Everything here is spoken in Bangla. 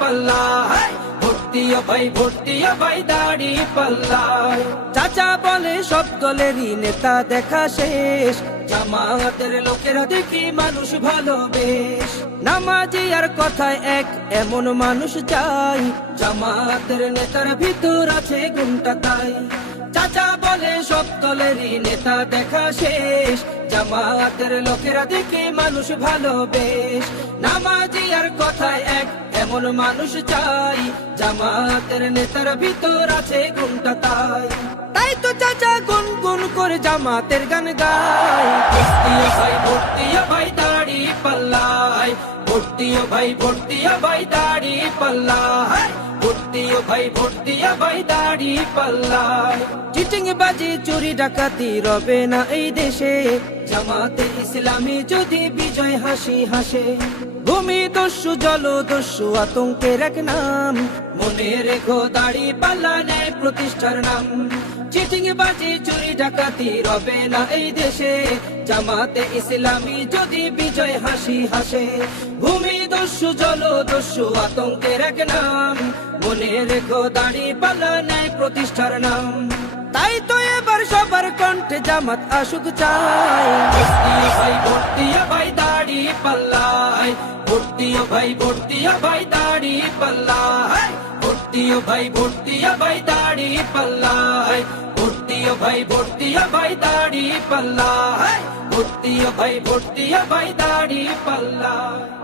পাল্লা, ভর্তিও ভাই ভর্তিও ভাই দাড়ি পাল্লা। চাচা বলে সব দলেরই নেতা দেখা শেষ, জামাতের লোকেরা দেখি মানুষ ভালো বেশ। নামাজি আর কথায় এক এমন মানুষ চাই, জামাতের নেতার ভিতর আছে গুণটা তাই। চাচা বলে সব দলেরই নেতা দেখা শেষ, জামাতের লোকেরা দেখে মানুষ ভালো বেশ। নামাজি আর কথায় এক এমন মানুষ চাই, জামাতের নেতার ভিতর আছে গুণটা তাই। তাই তো চাচা গুনগুন করে জামাতের গান গায়, ভর্তিও ভাই ভর্তিও ভাই দাড়ি পাল্লায়, ভর্তিও ভাই ভর্তিও ভাই দাড়ি পাল্লায়, ভর্তিও ভাই ভর্তিও ভাই দাড়ি পাল্লায়। চিটিং বাজি চুরি ডাকাতি রবে না এই দেশে, জামাতে ইসলামী যদি বিজয় হাসি হাসে। ভূমি দস্যু জল দস্যু আতঙ্কের এক নাম, মনে রেখো দাড়ি পাল্লা ন্যায় প্রতিষ্ঠার নাম। চিটিং বাজি চুরি ডাকাতি রবে না এই দেশে, জামাতে ইসলামী যদি বিজয় হাসি হাসে। ভূমি দস্যু জল দস্যু আতঙ্কের এক নাম, মনে রেখো দাড়ি পাল্লা ন্যায় প্রতিষ্ঠার নাম। তাই তো এবার সবার কণ্ঠে জামাত আসুক চাই, ভর্তিও ভাই ভর্তিও ভাই দাড়ি পাল্লায়, ভর্তিও ভাই ভর্তিও ভাই দাড়ি পাল্লায়, ভর্তিও ভাই ভর্তিও ভাই দাড়ি পাল্লায়, ভর্তিও ভাই ভর্তিও ভাই দাড়ি পাল্লায়, ভর্তিও ভাই ভর্তিও ভাই দাড়ি পাল্লায়।